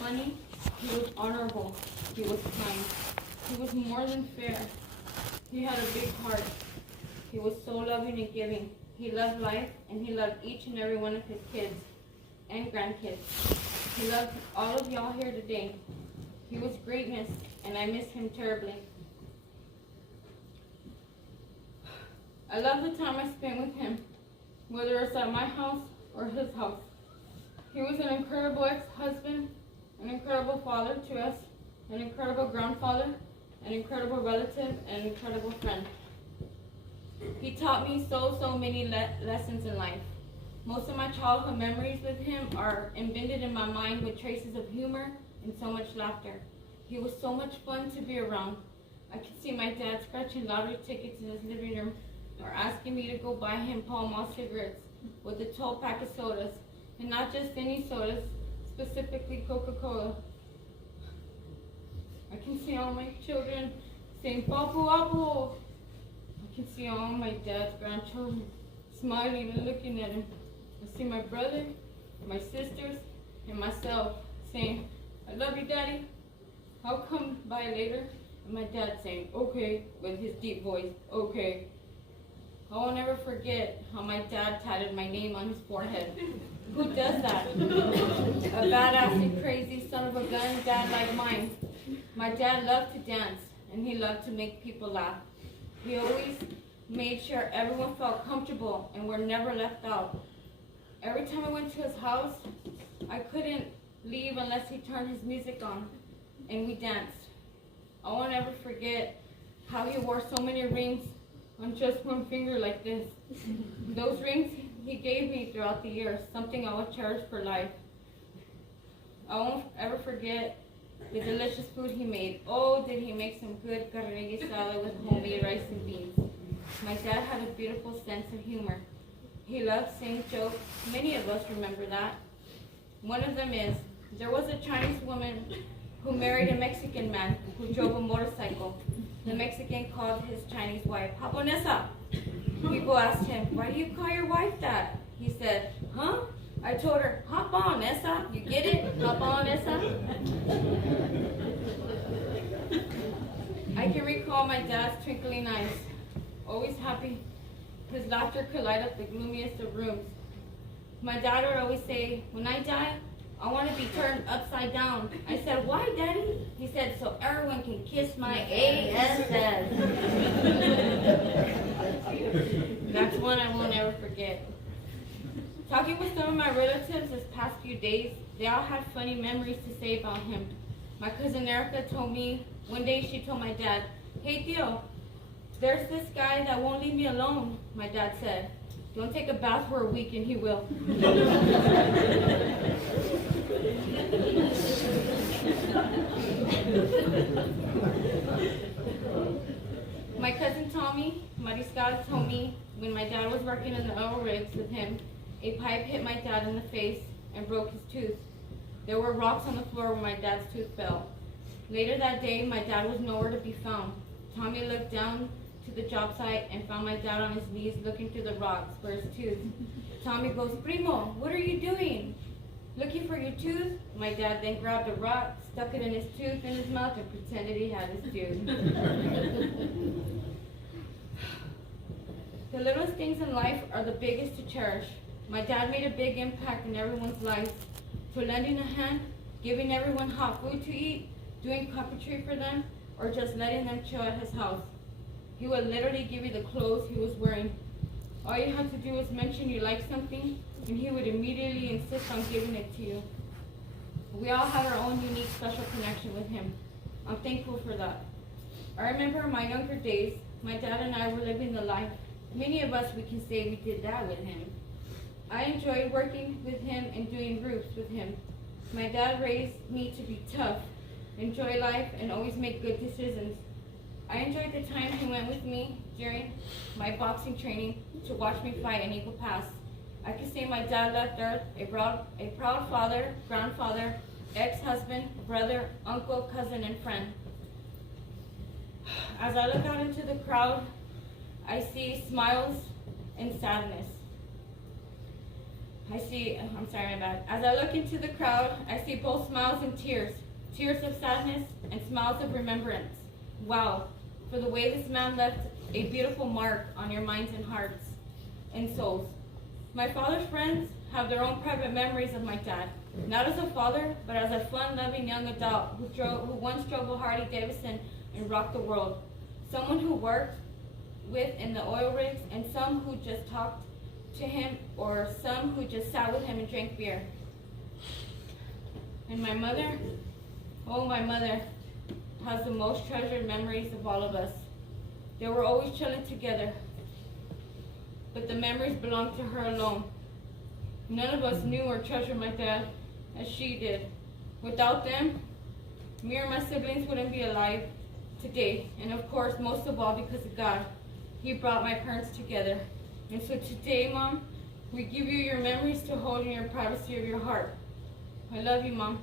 funny, he was honorable, he was kind, he was more than fair. He had a big heart. He was so loving and giving. He loved life, and he loved each and every one of his kids and grandkids. He loved all of y'all here today. He was greatness, and I miss him terribly. I love the time I spent with him, whether it's at my house or his house. He was an incredible ex-husband, an incredible father to us, an incredible grandfather, an incredible relative, and an incredible friend. He taught me so many lessons in life. Most of my childhood memories with him are embedded in my mind with traces of humor and so much laughter. He was so much fun to be around. I could see my dad scratching lottery tickets in his living room or asking me to go buy him Pall Mall cigarettes with a 12-pack of sodas, and not just any sodas, specifically Coca-Cola. I can see all my children saying, "Papu, Apu." I can see all my dad's grandchildren smiling and looking at him. I see my brother, my sisters, and myself saying, "I love you, Daddy. I'll come by later." And my dad saying, "Okay," with his deep voice, "Okay." I will never forget how my dad tatted my name on his forehead. Who does that? A badass and crazy son of a gun dad like mine. My dad loved to dance, and he loved to make people laugh. He always made sure everyone felt comfortable and were never left out. Every time I went to his house, I couldn't leave unless he turned his music on, and we danced. I won't ever forget how he wore so many rings on just one finger like this. Those rings he gave me throughout the years, something I will cherish for life. I won't ever forget the delicious food he made. Oh, did he make some good carne guisada with homemade rice and beans. My dad had a beautiful sense of humor. He loved saying jokes. Many of us remember that. One of them is, there was a Chinese woman who married a Mexican man who drove a motorcycle. The Mexican called his Chinese wife Japonesa. People asked him, "Why do you call your wife that?" He said, "Huh? I told her, hop on, Essa. You get it? Hop on, Essa." I can recall my dad's twinkling eyes, always happy. His laughter could light up the gloomiest of rooms. My dad would always say, "When I die, I want to be turned upside down." I said, "Why, Daddy?" He said, "So everyone can kiss my ASS." That's one I won't ever forget. Talking with some of my relatives this past few days, they all had funny memories to say about him. My cousin Erica told me, one day she told my dad, "Hey, Theo, there's this guy that won't leave me alone." My dad said, "Don't take a bath for a week and he will." My cousin Tommy, Mariscal, told me when my dad was working in the oil rigs with him, a pipe hit my dad in the face and broke his tooth. There were rocks on the floor where my dad's tooth fell. Later that day, my dad was nowhere to be found. Tommy looked down to the job site and found my dad on his knees looking through the rocks for his tooth. Tommy goes, "Primo, what are you doing? Looking for your tooth?" My dad then grabbed a rock, stuck it in his tooth in his mouth, and pretended he had his tooth. The littlest things in life are the biggest to cherish. My dad made a big impact in everyone's lives. For lending a hand, giving everyone hot food to eat, doing carpentry for them, or just letting them chill at his house. He would literally give you the clothes he was wearing. All you had to do was mention you liked something, and he would immediately insist on giving it to you. We all have our own unique, special connection with him. I'm thankful for that. I remember in my younger days, my dad and I were living the life. Many of us, we can say we did that with him. I enjoyed working with him and doing roofs with him. My dad raised me to be tough, enjoy life, and always make good decisions. I enjoyed the time he went with me during my boxing training to watch me fight in Eagle Pass. I could say my dad left Earth a proud father, grandfather, ex-husband, brother, uncle, cousin, and friend. As I look out into the crowd, I see smiles and sadness. I'm sorry, my bad. As I look into the crowd, I see both smiles and tears. Tears of sadness and smiles of remembrance. Wow, for the way this man left a beautiful mark on your minds and hearts and souls. My father's friends have their own private memories of my dad. Not as a father, but as a fun-loving young adult who once drove a Harley Davidson and rocked the world. Someone who worked with in the oil rigs, and some who just talked to him, or some who just sat with him and drank beer. And my mother, oh, my mother has the most treasured memories of all of us. They were always chilling together, but the memories belonged to her alone. None of us knew or treasured my dad as she did. Without them, me or my siblings wouldn't be alive today. And of course, most of all, because of God, He brought my parents together. And so today, Mom, we give you your memories to hold in your privacy of your heart. I love you, Mom.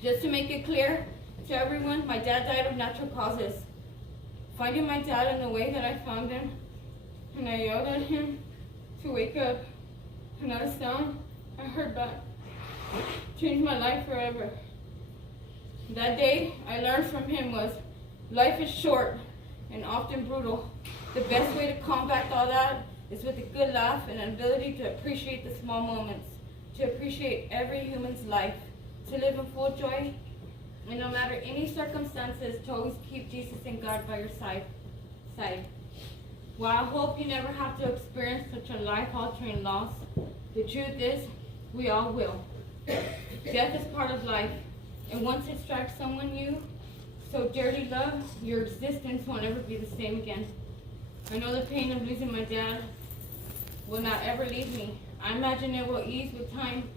Just to make it clear to everyone, my dad died of natural causes. Finding my dad in the way that I found him, and I yelled at him to wake up, and not a sound I heard back changed my life forever. That day, I learned from him was, life is short and often brutal. The best way to combat all that is with a good laugh and an ability to appreciate the small moments, to appreciate every human's life, to live in full joy, and no matter any circumstances, to always keep Jesus and God by your side. While I hope you never have to experience such a life-altering loss, the truth is, we all will. Death is part of life, and once it strikes someone you so dearly love, your existence won't ever be the same again. I know the pain of losing my dad will not ever leave me. I imagine it will ease with time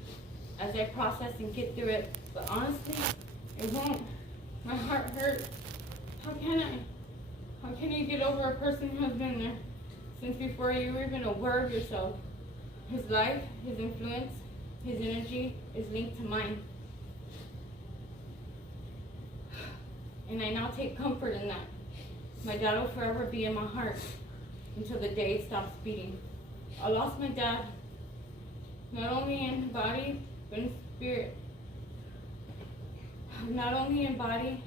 as I process and get through it, but honestly, it won't. My heart hurts. How can I? How can you get over a person who has been there since before you were even aware of yourself? His life, his influence, his energy is linked to mine. And I now take comfort in that. My dad will forever be in my heart until the day it stops beating. I lost my dad, not only in body, but in spirit. Not only in body,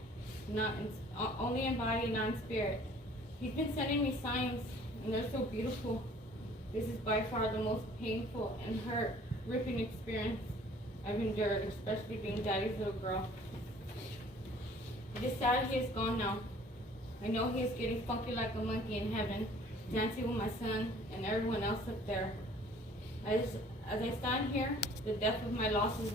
only in body, not in spirit. He's been sending me signs, and they're so beautiful. This is by far the most painful and ripping experience I've endured, especially being Daddy's little girl. It is sad he is gone now. I know he is getting funky like a monkey in heaven, dancing with my son and everyone else up there. As I stand here, the depth of my loss is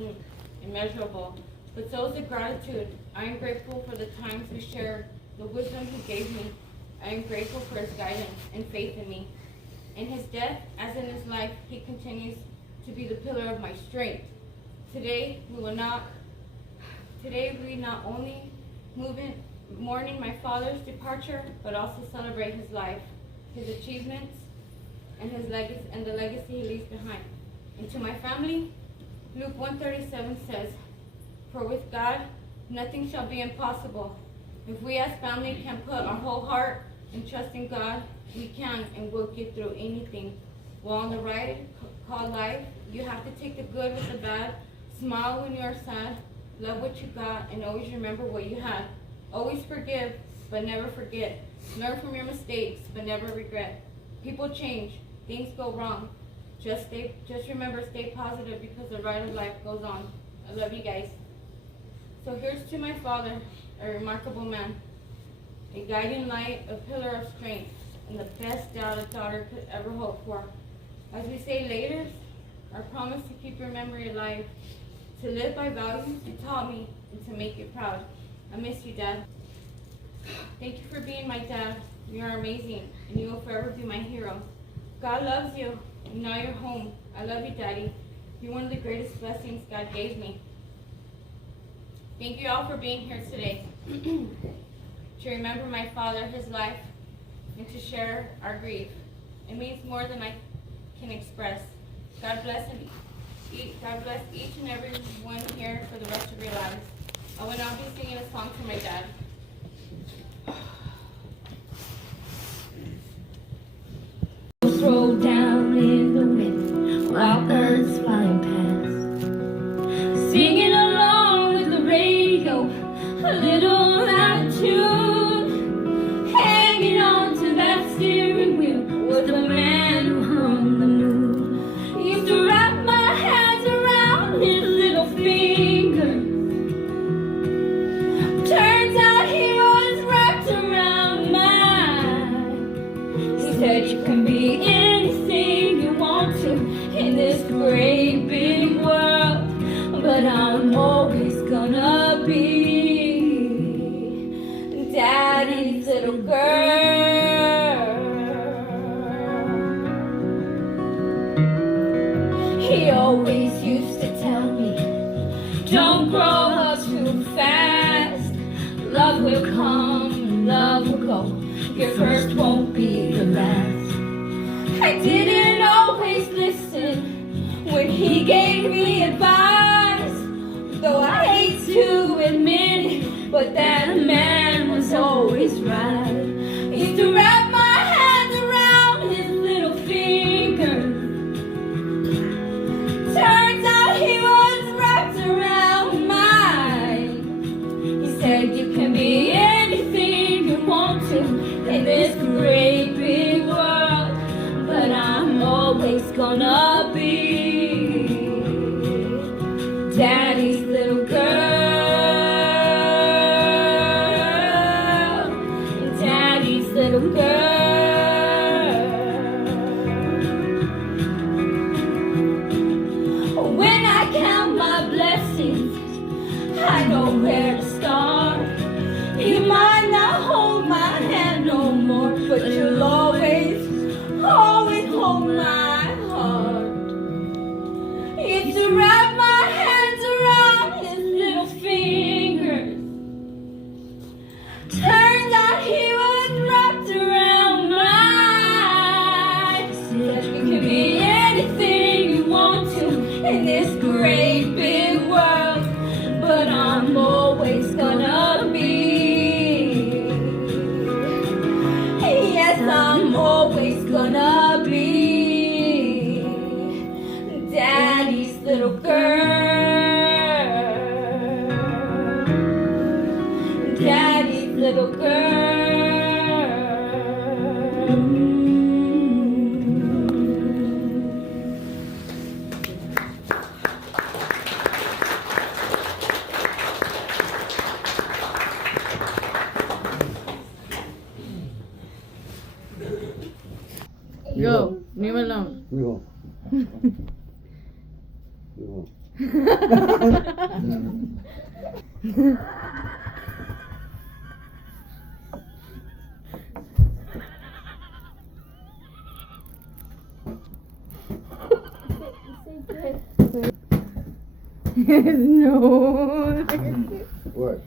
immeasurable, but so is the gratitude. I am grateful for the times we shared, the wisdom he gave me. I am grateful for his guidance and faith in me. In his death, as in his life, he continues to be the pillar of my strength. Today, we not only mourning my father's departure, but also celebrate his life, his achievements, and his legacy, and the legacy he leaves behind. And to my family, Luke 1:37 says, "For with God, nothing shall be impossible." If we as family can put our whole heart and trust in God, we can and will get through anything. While on the ride called life, you have to take the good with the bad, smile when you are sad, love what you got, and always remember what you had. Always forgive, but never forget. Learn from your mistakes, but never regret. People change, things go wrong. Just remember, stay positive, because the ride of life goes on. I love you guys. So here's to my father, a remarkable man, a guiding light, a pillar of strength, and the best dad a daughter could ever hope for. As we say later, our promise to keep your memory alive, to live by values you taught me, and to make you proud. I miss you, Dad. Thank you for being my dad. You are amazing, and you will forever be my hero. God loves you, and now you're home. I love you, Daddy. You're one of the greatest blessings God gave me. Thank you all for being here today. To remember my father, his life, and to share our grief. It means more than I can express. God bless each and every one here for the rest of your lives. I will now be singing a song for my dad. Roll down in the wind while birds little attitude. Hanging on to that steering wheel was the man who hung the moon. Used to wrap my hands around his little finger. Turns out he was wrapped around mine. He said you can be anything you want to in this great big world, but I'm always gonna be Daddy's little girl. He always used to tell me, don't grow up too fast. Love will come, love will go. Your first won't be the last. I didn't always listen when he gave me advice, though I hate to admit it, but that man was always right. He used to wrap my hands around his little finger. Turns out he was wrapped around mine. He said you can be anything you want to in this great big world, but I'm always gonna be Daddy's little girl, Daddy's little girl. When I count my blessings, I know where to start. You might not hold my hand no more, but you'll always, always hold my heart. You used to wrap my hands around his little fingers. Turns out he was wrapped around mine. He said you can be anything you want to in this great big world, but I'm always gonna be. Yes, I'm always gonna be Daddy's little girl, Daddy's little girl. Go, leave me alone. Go. Go. No. What?